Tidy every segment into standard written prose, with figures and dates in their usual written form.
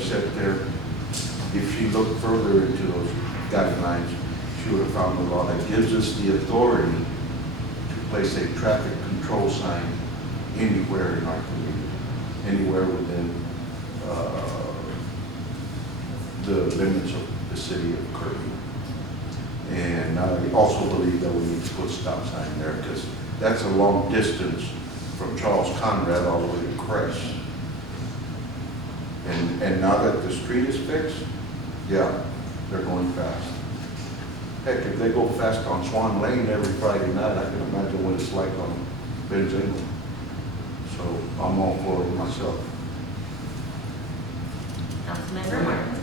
judge sat there, if she looked further into those guidelines, she would have found a law that gives us the authority to place a traffic control sign anywhere in our community, anywhere within the limits of the city of Kirby. And I also believe that we need to put a stop sign there because that's a long distance from Charles Conrad all the way to Crest. And now that the street is fixed, yeah, they're going fast. Heck, if they go fast on Swan Lane every Friday night, I can imagine what it's like on Ben's Inlet. So I'm all for it myself. Councilmember Martin.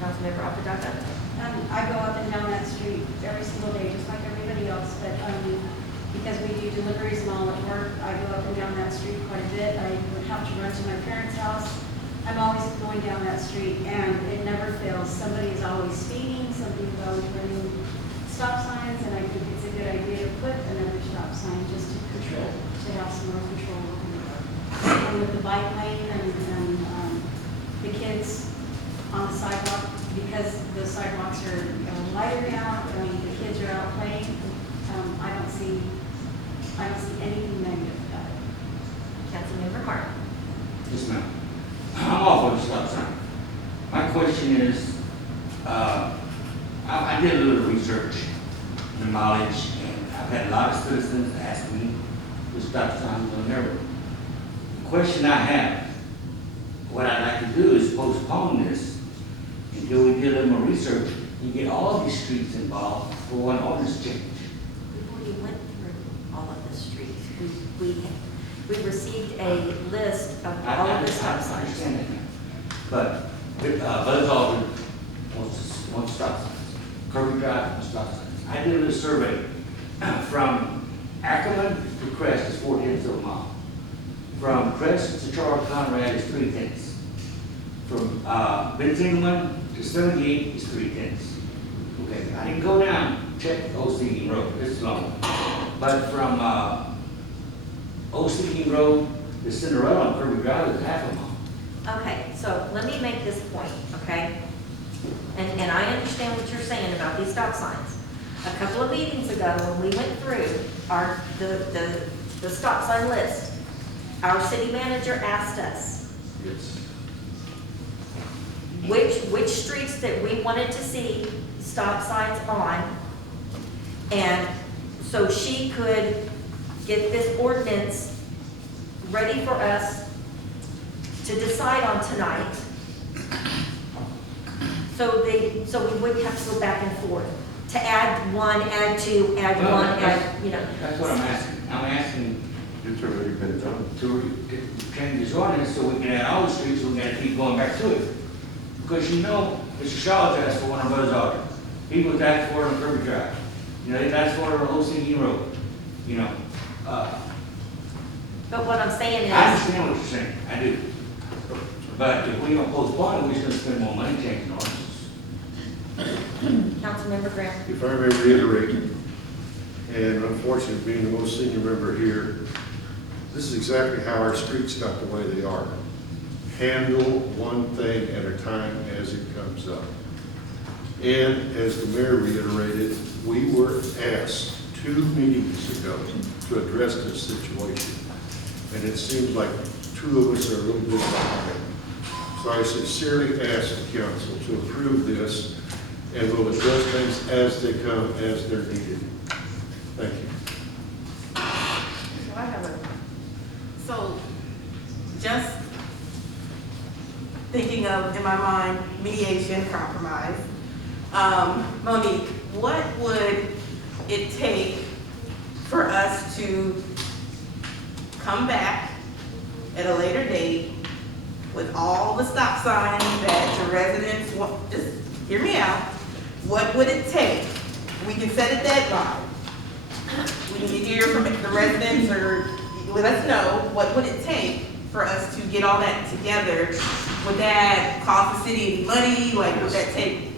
Councilmember Apodaca. I go up and down that street every single day, just like everybody else, but because we do deliveries and all at work, I go up and down that street quite a bit. I would have to run to my parents' house. I'm always going down that street, and it never fails. Somebody is always speeding, somebody is always running stop signs, and I think it's a good idea to put another stop sign just to control, to have some more control over it. And with the bike lane and the kids on the sidewalk, because the sidewalks are lighter now, the kids are out playing, I don't see anything negative about it. Councilmember Martin. Yes, ma'am. I'm all for the stop sign. My question is, I did a little research and knowledge, and I've had a lot of citizens ask me the stop signs on their road. The question I have, what I'd like to do is postpone this until we do a little more research and get all these streets involved for one ordinance change. We already went through all of the streets. We received a list of all of the stop I signs. understand that now. But Buzz Aldrin wants stop signs. Kirby Drive wants stop signs. I did a survey from Ackerman to Crest is 4/10 of a mile. From Crest to Charles Conrad is 3/10. From Benzingman to 78 is 3/10. Okay, I didn't go down, check Old Stinking Road, it's long. But from Old Stinking Road to Cinderella on Kirby Drive is half a mile. Okay, so let me make this point, okay? And I understand what you're saying about these stop signs. A couple of meetings ago, when we went through the stop sign list, our city manager asked us Yes. which streets that we wanted to see stop signs on, and so she could get this ordinance ready for us to decide on tonight. So we wouldn't have to go back and forth to add one, add two, add Well, one, that's- add, you know. That's what I'm asking. I'm asking It's already been done. to change this ordinance so we can add all the streets, so we gotta keep going back to it. Because Mr. Shaw's asked for one on Buzz Aldrin. He was asked for it on Kirby Drive. They've asked for it on Old Stinking Road. But what I'm saying I is, understand what you're saying, I do. But if we don't postpone it, we're just gonna spend more money changing ordinances. Councilmember Graham. If I may reiterate, and unfortunately being the most senior member here, this is exactly how our streets got the way they are. Handle one thing at a time as it comes up. And as the mayor reiterated, we were asked 2 meetings ago to address this situation. And it seems like 2 of us are a little bit behind. So I sincerely ask the council to approve this, and we'll address things as they come, as they're needed. Thank you. So I have so just thinking of, in my mind, mediation, compromise. Monique, what would it take for us to come back at a later date with all the stop signs that the residents want? Just hear me out. What would it take? We can set a deadline. We need to hear from the residents or let us know what would it take for us to get all that together. Would that cost the city any money? Like, would that take,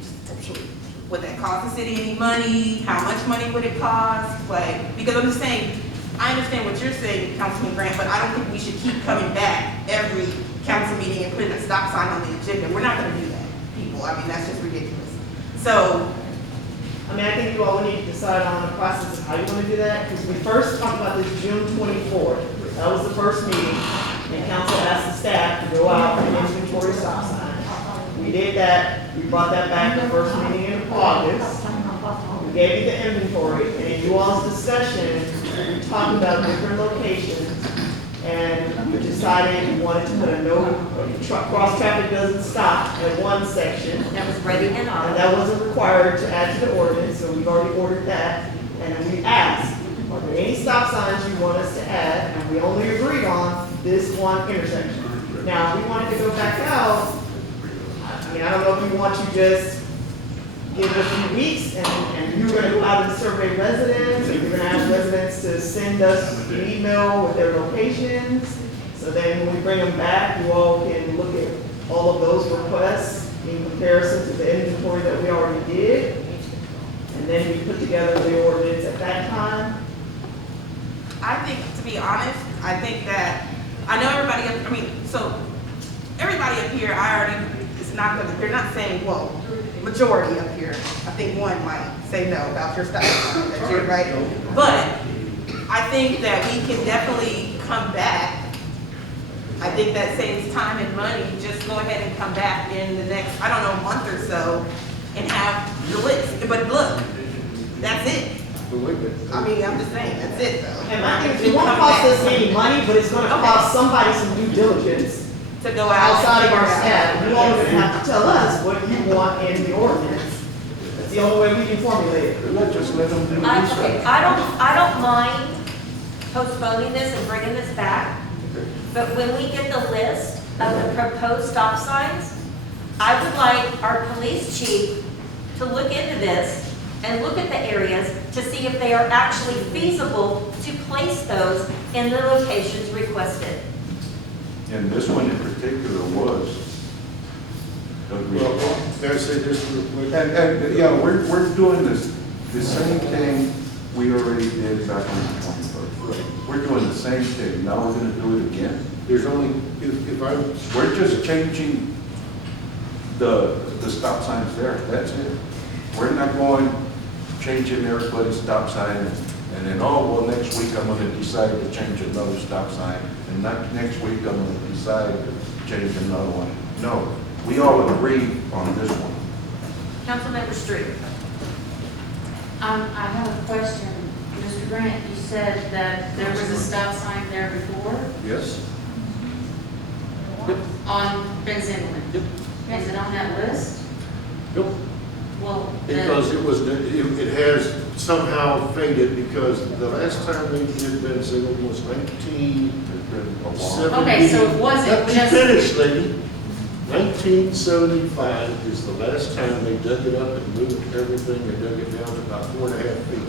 would that cost the city any money? How much money would it cost? Like, because I'm just saying, I understand what you're saying, Councilman Grant, but I don't think we should keep coming back every council meeting and putting a stop sign on the agenda. We're not gonna do that, people. I mean, that's just ridiculous. So, I mean, I think you all need to decide on the process of how you want to do that, because we first talked about this June 24th. That was the first meeting, and council asked the staff to go out and inventory stop signs. We did that, we brought that back the first meeting in August. We gave you the inventory, and in you all's discussion, we talked about different locations, and we decided we wanted to put a no, cross traffic doesn't stop at one section. That was ready and And on. that wasn't required to add to the ordinance, so we've already ordered that. And then we asked, are there any stop signs you want us to add? And we only agreed on this one intersection. Now, if we wanted to go back out, I mean, I don't know if you want to just give it a few weeks and you're gonna go out and survey residents, and you're gonna ask residents to send us an email with their locations. So then when we bring them back, you all can look at all of those requests in comparison to the inventory that we already did. And then we put together the ordinance at that time. I think, to be honest, I think that, I know everybody, I mean, so, everybody up here, I already, it's not gonna, they're not saying, well, majority up here, I think one might say no about your stop sign, that's your right. But, I think that we can definitely come back. I think that saves time and money, just go ahead and come back in the next, I don't know, month or so, and have the list, but look, that's it. I mean, I'm just saying, that's it though. And I think it won't cost us any money, but it's gonna cost somebody some due diligence To go out. outside of our and figure it out. staff. You all are gonna have to tell us what you want in the ordinance. That's the only way we can formulate it. Let's just let them do Okay, research. I don't mind postponing this and bringing this back, but when we get the list of the proposed stop signs, I would like our police chief to look into this and look at the areas to see if they are actually feasible to place those in the locations requested. And this one in particular was. Well, may I say this real quick? And, yeah, we're doing the same thing we already did back on the 21st. We're doing the same thing, now we're gonna do it again. There's only, if I, We're just changing the stop signs there, that's it. We're not going, changing everybody's stop sign, and then, oh, well, next week I'm gonna decide to change another stop sign, and not next week I'm gonna decide to change another one. No, we all agree on this one. Councilmember Street. I have a question. Mr. Grant, you said that there was a stop sign there before yes? on Benzinman. Is it on that list? Nope. Well, then, Because it has somehow faded, because the last time they did Benzino was 1970. Okay, so it wasn't Let me just- finish, lady. 1975 is the last time they dug it up and moved everything. They dug it down to about 4.5 feet.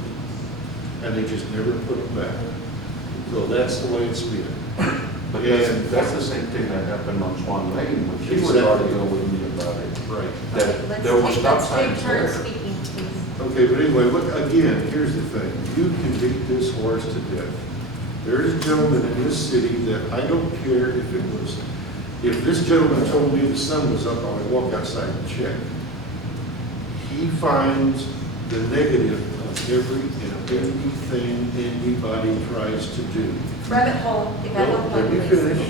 And they just never put it back. So that's the way it's been. But Yeah. that's the same thing that happened on Swan Lane, when she was Exactly. arguing with me about it. Right. That there were stop Let's signs take turns there. speaking, please. Okay, but anyway, look, again, here's the thing. You can beat this horse to death. There is a gentleman in this city that I don't care if this gentleman told me the sun was up, I would walk outside and check. He finds the negative of everything anybody tries to do. Rabbit hole, you got Well, one let me point, please. finish,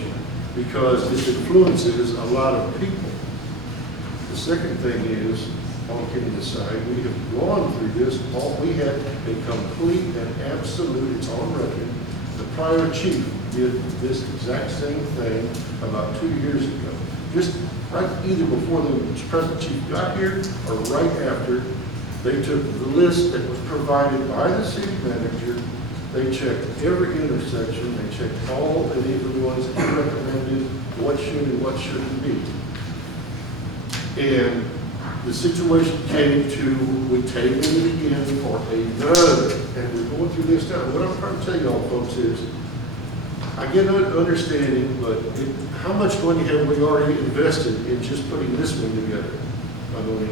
because it influences a lot of people. The second thing is, all kidding aside, we have gone through this, we had a complete and absolute, it's on record, the prior chief did this exact same thing about 2 years ago. Just right, either before the present chief got here or right after, they took the list that was provided by the city manager. They checked every intersection, they checked all and even the ones that he recommended, what should and what shouldn't be. And the situation came to, we tabled it again for another, and we're going through this now. What I'm trying to tell y'all folks is, I get an understanding, but how much money have we already invested in just putting this one together? I mean,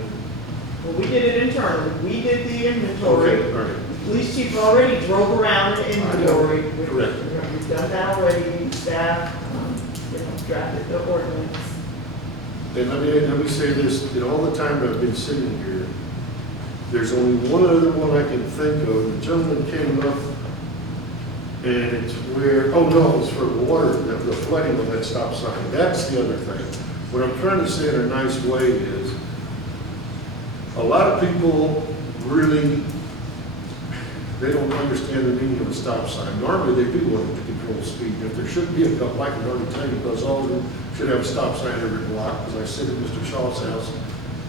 Well, we did it internally. We did the inventory. okay, all right. Police chief already drove around the inventory. Correct. We've done that already, staff, drafted the ordinance. And let me say this, in all the time I've been sitting here, there's only one other one I can think of. The gentleman came up, and it's where, oh no, it's for the water, the flooding of that stop sign. That's the other thing. What I'm trying to say in a nice way is, a lot of people really, they don't understand the meaning of a stop sign. Normally, they do want it to control speed. If there shouldn't be a couple, I can already tell you, because all of them should have a stop sign every block, because I sit at Mr. Shaw's house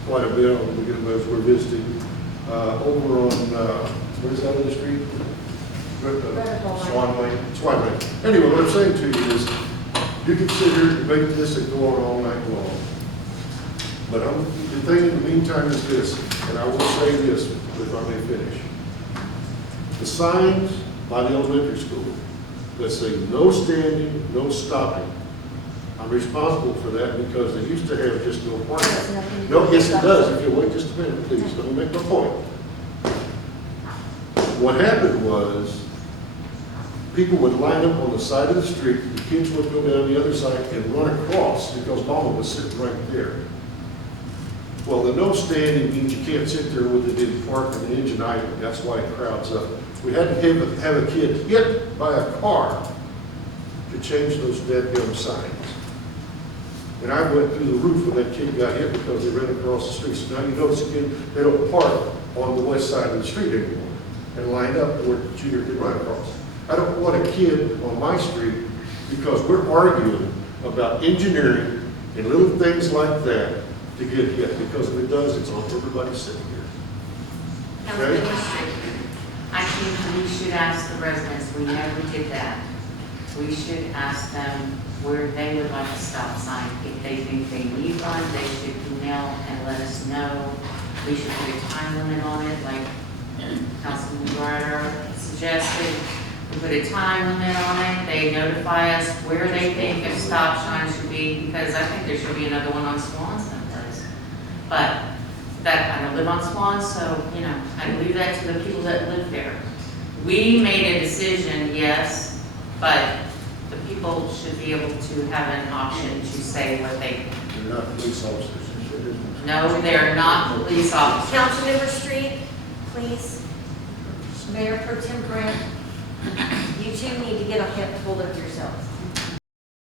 quite a bit on the weekend as we're visiting. Over on, what is that other street? Swan Lane. Swan Lane. Anyway, what I'm saying to you is, you consider debating this and go on all night long. But the thing in the meantime is this, and I will say this, if I may finish. The signs by the elementary school that say no standing, no stopping, I'm responsible for that because they used to have just no parking. No, yes it does. If you wait just a minute, please, let me make my point. What happened was, people would line up on the side of the street, the kids would go down the other side and run across because mama was sitting right there. Well, the no standing means you can't sit there with it in park and the engine idle. That's why it crowds up. We had to have a kid hit by a car to change those dead gum signs. And I went through the roof when that kid got hit because they ran across the street. So now you notice again, they don't park on the west side of the street anymore and line up where the junior can run across. I don't want a kid on my street because we're arguing about engineering and little things like that to get hit, because if it does, it's on everybody sitting here. Okay? I think we should ask the residents, we never did that. We should ask them where they would like a stop sign. If they think they need one, they should email and let us know. We should put a time limit on it, like Councilman Ryder suggested. We put a time limit on it, they notify us where they think a stop sign should be, because I think there should be another one on Swan someplace. But that, I don't live on Swan, so, you know, I leave that to the people that live there. We made a decision, yes, but the people should be able to have an option to say what they think. They're not police officers. No, they're not police officers. Councilmember Street, please. Mayor Pro Tem Grant, you two need to get a hold of yourselves.